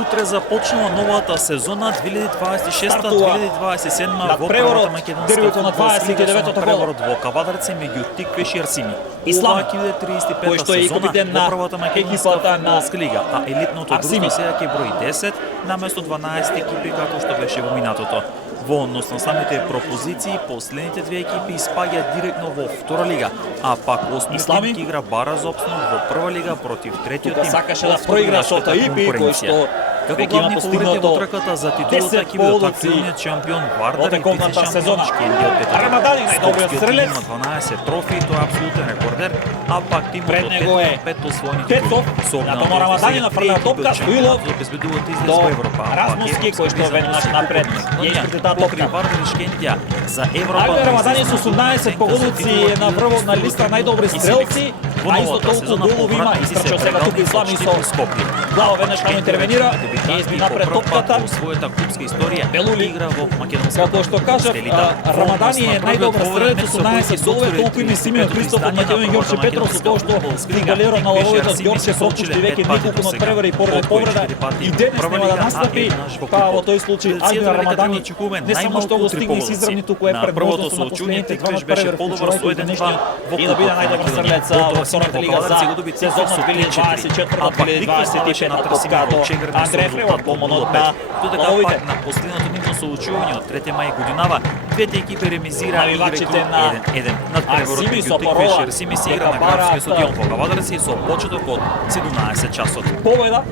утре започнува новата сезона 2026-2027 во првата македонска дербито на 29-тото коло. преворот во Кавадарци меѓу Тиквеш и Арсими. Ислам, Ова ќе биде 35-та кој што е и сезона капитен во на првата македонска екипата на фудбалска лига, а елитното Арсими друштво сега ќе брои 10 наместо 12 екипи како што беше во минатото. Во однос на самите пропозиции, последните две екипи испаѓаат директно во втора лига, а пак осми тим ќе игра бара за опстанок во прва лига против третиот тим. Сакаше да проигра со Таипи, кој што како главни фаворити во трката за титулата ќе бидат актуелниот шампион Вардар и вице-шампион Шкендија од Петровиќ. Рамадани најдобриот стрелец има 12 трофеи, тоа е апсолутен рекордер, а пак тимот пред него е 5 освоени Петов, на Рамадани на прва топка, Стоилов до Размуски, кој што веднаш напред ја испрати таа топка. Вардар и Шкендија за Европа. Ајде Рамадани со 18 погодици е на прво на листа најдобри стрелци, а исто толку голови има, истрчал сега тука Ислами со глава веднаш каму интервенира, и изби напред топката. Својата клубска историја Белули игра во македонска. Како што кажав, Рамадани е најдобар стрелец со 18 голови, толку има Симеон Христов од Македонија, Ѓорче Петров со тоа што фудбалерот на лавовите од Ѓорче пропушти веќе неколку надпревари поради повреда и денес нема да настапи, па во тој случај Ангел Рамадани не само што го стигне и изравни, туку е пред можност на последните два надпревари вклучувајќи денешниот и да биде најдобар стрелец во втората лига за сезонот 2024-2025 на топка до Андреј Фревот, помонот на лавовите. На последното нивно соучување од 3 мај годинава, двете екипи ремизираа навивачите на 1-1 над преворот меѓу Тиквеш и Арсими се игра на градскиот стадион во Кавадарци со почеток од 17 часот. Победа